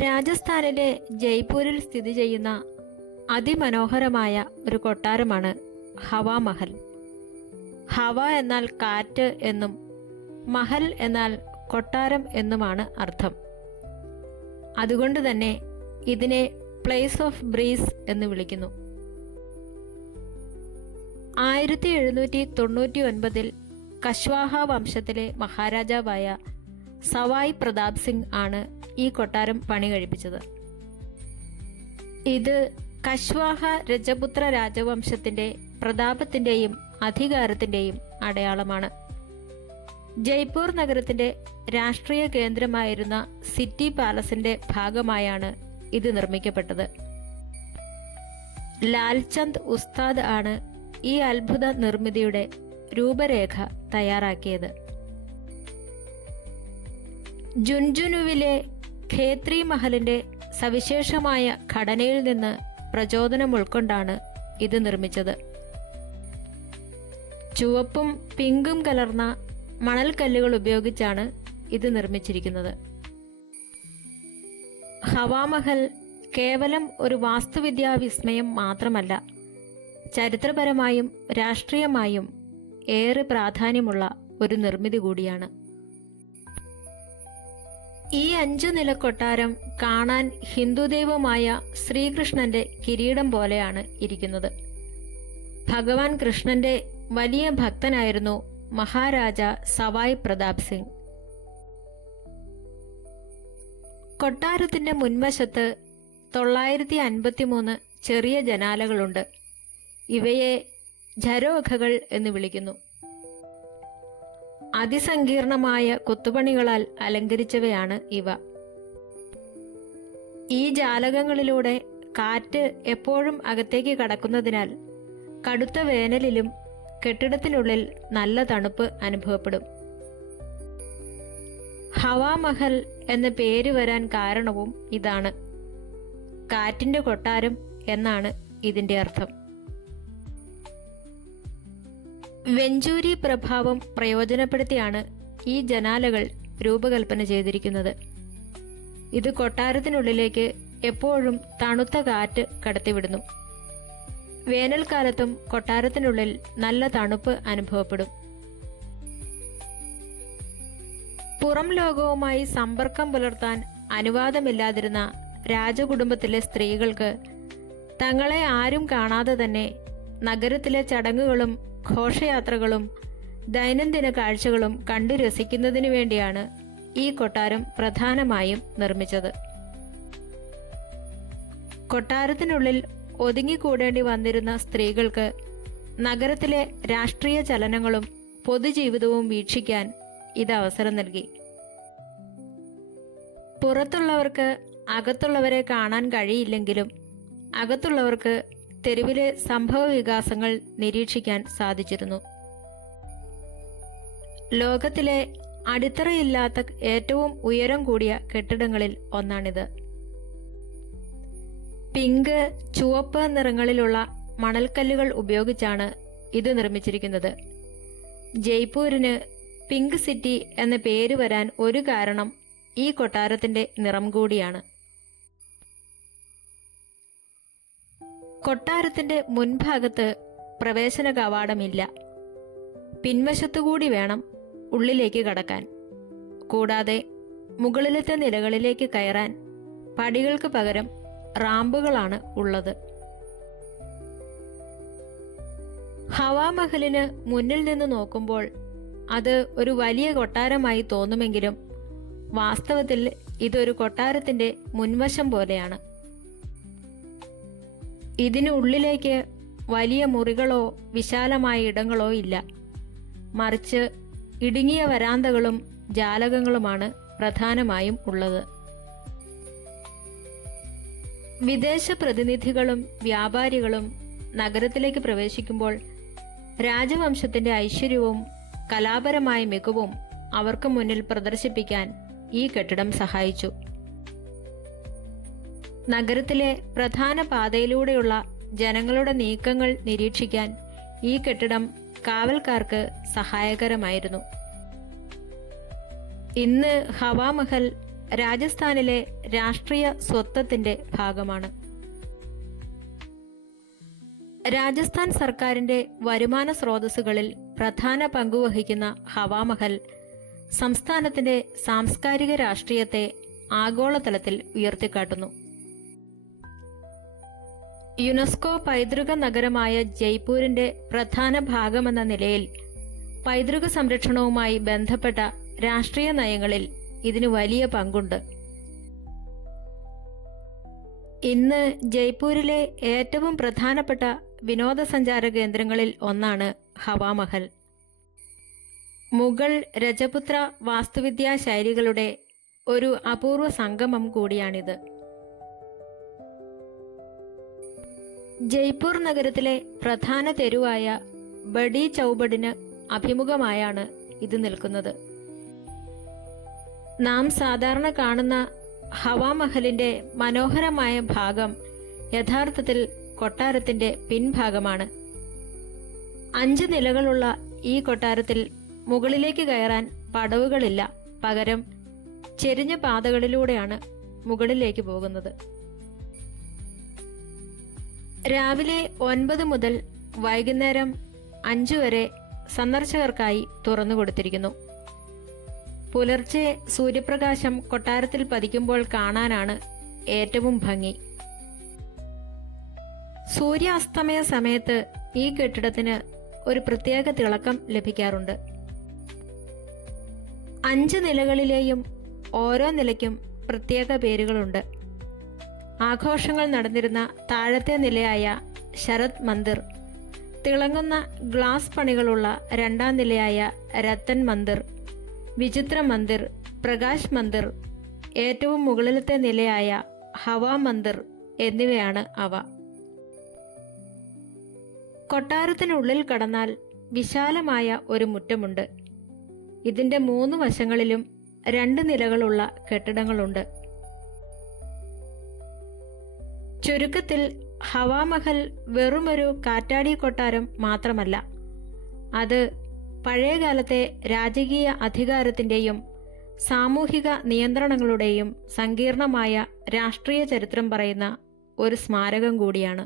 രാജസ്ഥാനിലെ ജയ്പൂരിൽ സ്ഥിതി ചെയ്യുന്ന അതിമനോഹരമായ ഒരു കൊട്ടാരമാണ് ഹവാ മഹൽ. ഹവ എന്നാൽ കാറ്റ് എന്നും മഹൽ എന്നാൽ കൊട്ടാരം എന്നുമാണ് അർത്ഥം. അതുകൊണ്ട് തന്നെ ഇതിനെ പ്ലേസ് ഓഫ് ബ്രീസ് എന്ന് വിളിക്കുന്നു. 1799 കശ്വാഹ വംശത്തിലെ മഹാരാജാവായ സവായ് പ്രതാപ് സിംഗ് ആണ് ഈ കൊട്ടാരം പണി കഴിപ്പിച്ചത്. ഇത് കശ്വാഹ രജപുത്ര രാജവംശത്തിന്റെ പ്രതാപത്തിന്റെയും അധികാരത്തിന്റെയും അടയാളമാണ്. ജയ്പൂർ നഗരത്തിന്റെ രാഷ്ട്രീയ കേന്ദ്രമായിരുന്ന സിറ്റി പാലസിന്റെ ഭാഗമായാണ് ഇത് നിർമ്മിക്കപ്പെട്ടത്. ലാൽചന്ദ് ഉസ്താദ് ആണ് ഈ അത്ഭുത നിർമ്മിതിയുടെ രൂപരേഖ തയ്യാറാക്കിയത്. ജുൻജുനുവിലെ ഖേത്രി മഹലിന്റെ സവിശേഷമായ ഘടനയിൽ നിന്ന് പ്രചോദനം ഉൾക്കൊണ്ടാണ് ഇത് നിർമ്മിച്ചത്. ചുവപ്പും പിങ്കും കലർന്ന മണൽക്കല്ലുകൾ ഉപയോഗിച്ചാണ് ഇത് നിർമ്മിച്ചിരിക്കുന്നത്. ഹവാമഹൽ കേവലം ഒരു വാസ്തുവിദ്യാ വിസ്മയം മാത്രമല്ല, ചരിത്രപരമായും രാഷ്ട്രീയമായും ഏറെ പ്രാധാന്യമുള്ള ഒരു നിർമ്മിതി കൂടിയാണ്. ഈ 5 നില കൊട്ടാരം കാണാൻ ഹിന്ദുദൈവമായ ശ്രീകൃഷ്ണന്റെ കിരീടം പോലെയാണ് ഇരിക്കുന്നത്. ഭഗവാൻ കൃഷ്ണന്റെ വലിയ ഭക്തനായിരുന്നു മഹാരാജ സവായ് പ്രതാപ് സിംഗ്. കൊട്ടാരത്തിന്റെ മുൻവശത്ത് 953 ചെറിയ ജനാലകളുണ്ട്. ഇവയെ ഝരോഖകൾ എന്ന് വിളിക്കുന്നു. അതിസങ്കീർണമായ കൊത്തുപണികളാൽ അലങ്കരിച്ചവയാണ് ഇവ. ഈ ജാലകങ്ങളിലൂടെ കാറ്റ് എപ്പോഴും അകത്തേക്ക് കടക്കുന്നതിനാൽ കടുത്ത വേനലിലും കെട്ടിടത്തിനുള്ളിൽ നല്ല തണുപ്പ് അനുഭവപ്പെടും. ഹവാ മഹൽ എന്ന പേര് വരാൻ കാരണവും ഇതാണ്. കാറ്റിന്റെ കൊട്ടാരം എന്നാണ് ഇതിന്റെ അർത്ഥം. വെഞ്ചൂരി പ്രഭാവം പ്രയോജനപ്പെടുത്തിയാണ് ഈ ജനാലകൾ രൂപകൽപ്പന ചെയ്തിരിക്കുന്നത്. ഇത് കൊട്ടാരത്തിനുള്ളിലേക്ക് എപ്പോഴും തണുത്ത കാറ്റ് കടത്തിവിടുന്നു. വേനൽക്കാലത്തും കൊട്ടാരത്തിനുള്ളിൽ നല്ല തണുപ്പ് അനുഭവപ്പെടും. പുറം ലോകവുമായി സമ്പർക്കം പുലർത്താൻ അനുവാദമില്ലാതിരുന്ന രാജകുടുംബത്തിലെ സ്ത്രീകൾക്ക് തങ്ങളെ ആരും കാണാതെ തന്നെ നഗരത്തിലെ ചടങ്ങുകളും ഘോഷയാത്രകളും ദൈനംദിന കാഴ്ചകളും കണ്ടു രസിക്കുന്നതിനു വേണ്ടിയാണ് ഈ കൊട്ടാരം പ്രധാനമായും നിർമ്മിച്ചത്. കൊട്ടാരത്തിനുള്ളിൽ ഒതുങ്ങിക്കൂടേണ്ടി വന്നിരുന്ന സ്ത്രീകൾക്ക് നഗരത്തിലെ രാഷ്ട്രീയ ചലനങ്ങളും പൊതുജീവിതവും വീക്ഷിക്കാൻ ഇത് അവസരം നൽകി. പുറത്തുള്ളവർക്ക് അകത്തുള്ളവരെ കാണാൻ കഴിയില്ലെങ്കിലും അകത്തുള്ളവർക്ക് തെരുവിലെ സംഭവ വികാസങ്ങൾ നിരീക്ഷിക്കാൻ സാധിച്ചിരുന്നു. ലോകത്തിലെ അടിത്തറയില്ലാത്ത ഏറ്റവും ഉയരം കൂടിയ കെട്ടിടങ്ങളിൽ ഒന്നാണിത്. പിങ്ക്, ചുവപ്പ് നിറങ്ങളിലുള്ള മണൽക്കല്ലുകൾ ഉപയോഗിച്ചാണ് ഇത് നിർമ്മിച്ചിരിക്കുന്നത്. ജയ്പൂരിന് പിങ്ക് സിറ്റി എന്ന പേര് വരാൻ ഒരു കാരണം ഈ കൊട്ടാരത്തിന്റെ നിറം കൂടിയാണ്. കൊട്ടാരത്തിന്റെ മുൻഭാഗത്ത് പ്രവേശന കവാടമില്ല. പിൻവശത്തുകൂടി വേണം ഉള്ളിലേക്ക് കടക്കാൻ. കൂടാതെ മുകളിലത്തെ നിലകളിലേക്ക് കയറാൻ പടികൾക്ക് പകരം റാമ്പുകളാണ് ഉള്ളത്. ഹവാ മഹലിന് മുന്നിൽ നിന്ന് നോക്കുമ്പോൾ അത് ഒരു വലിയ കൊട്ടാരമായി തോന്നുമെങ്കിലും വാസ്തവത്തിൽ ഇതൊരു കൊട്ടാരത്തിന്റെ മുൻവശം പോലെയാണ്. ഇതിനുള്ളിലേക്ക് വലിയ മുറികളോ വിശാലമായ ഇടങ്ങളോ ഇല്ല. മറിച്ച് ഇടുങ്ങിയ വരാന്തകളും ജാലകങ്ങളുമാണ് പ്രധാനമായും ഉള്ളത്. വിദേശ പ്രതിനിധികളും വ്യാപാരികളും നഗരത്തിലേക്ക് പ്രവേശിക്കുമ്പോൾ രാജവംശത്തിന്റെ ഐശ്വര്യവും കലാപരമായ മികവും അവർക്ക് മുന്നിൽ പ്രദർശിപ്പിക്കാൻ ഈ കെട്ടിടം സഹായിച്ചു. നഗരത്തിലെ പ്രധാന പാതയിലൂടെയുള്ള ജനങ്ങളുടെ നീക്കങ്ങൾ നിരീക്ഷിക്കാൻ ഈ കെട്ടിടം കാവൽക്കാർക്ക് സഹായകരമായിരുന്നു. ഇന്ന് ഹവാ മഹൽ രാജസ്ഥാനിലെ രാഷ്ട്രീയ സ്വത്വത്തിന്റെ ഭാഗമാണ്. രാജസ്ഥാൻ സർക്കാരിന്റെ വരുമാന സ്രോതസ്സുകളിൽ പ്രധാന പങ്കുവഹിക്കുന്ന ഹവാമഹൽ സംസ്ഥാനത്തിന്റെ സാംസ്കാരിക രാഷ്ട്രീയത്തെ ആഗോളതലത്തിൽ ഉയർത്തിക്കാട്ടുന്നു. യുനെസ്കോ പൈതൃക നഗരമായ ജയ്പൂരിന്റെ പ്രധാന ഭാഗമെന്ന നിലയിൽ പൈതൃക സംരക്ഷണവുമായി ബന്ധപ്പെട്ട രാഷ്ട്രീയ നയങ്ങളിൽ ഇതിന് വലിയ പങ്കുണ്ട്. ഇന്ന് ജയ്പൂരിലെ ഏറ്റവും പ്രധാനപ്പെട്ട വിനോദസഞ്ചാര കേന്ദ്രങ്ങളിൽ ഒന്നാണ് ഹവാമഹൽ. മുഗൾ രജപുത്ര വാസ്തുവിദ്യാ ശൈലികളുടെ ഒരു അപൂർവ സംഗമം കൂടിയാണിത്. ജയ്പൂർ നഗരത്തിലെ പ്രധാന തെരുവായ ബഡി ചൗബഡിന് അഭിമുഖമായാണ് ഇത് നിൽക്കുന്നത്. നാം സാധാരണ കാണുന്ന ഹവാമഹലിന്റെ മനോഹരമായ ഭാഗം യഥാർത്ഥത്തിൽ കൊട്ടാരത്തിന്റെ പിൻഭാഗമാണ്. 5 നിലകളുള്ള ഈ കൊട്ടാരത്തിൽ മുകളിലേക്ക് കയറാൻ പടവുകളില്ല. പകരം ചെരിഞ്ഞ പാതകളിലൂടെയാണ് മുകളിലേക്ക് പോകുന്നത്. രാവിലെ 9 മുതൽ വൈകുന്നേരം 5 വരെ സന്ദർശകർക്കായി തുറന്നുകൊടുത്തിരിക്കുന്നു. പുലർച്ചെ സൂര്യപ്രകാശം കൊട്ടാരത്തിൽ പതിക്കുമ്പോൾ കാണാനാണ് ഏറ്റവും ഭംഗി. സൂര്യാസ്തമയ സമയത്ത് ഈ കെട്ടിടത്തിന് ഒരു പ്രത്യേക തിളക്കം ലഭിക്കാറുണ്ട്. 5 നിലകളിലെയും ഓരോ നിലയ്ക്കും പ്രത്യേക പേരുകളുണ്ട്. ആഘോഷങ്ങൾ നടന്നിരുന്ന താഴത്തെ നിലയായ ശരത് മന്ദിർ, തിളങ്ങുന്ന ഗ്ലാസ് പണികളുള്ള 2ാം നിലയായ രത്തൻ മന്ദിർ, വിചിത്ര മന്ദിർ, പ്രകാശ് മന്ദിർ, ഏറ്റവും മുകളിലത്തെ നിലയായ ഹവാ മന്ദിർ എന്നിവയാണ് അവ. കൊട്ടാരത്തിനുള്ളിൽ കടന്നാൽ വിശാലമായ ഒരു മുറ്റമുണ്ട്. ഇതിന്റെ 3 വശങ്ങളിലും 2 നിലകളുള്ള കെട്ടിടങ്ങളുണ്ട്. ചുരുക്കത്തിൽ ഹവാമഹൽ വെറുമൊരു കാറ്റാടി കൊട്ടാരം മാത്രമല്ല, അത് പഴയകാലത്തെ രാജകീയ അധികാരത്തിന്റെയും സാമൂഹിക നിയന്ത്രണങ്ങളുടെയും സങ്കീർണമായ രാഷ്ട്രീയ ചരിത്രം പറയുന്ന ഒരു സ്മാരകം കൂടിയാണ്.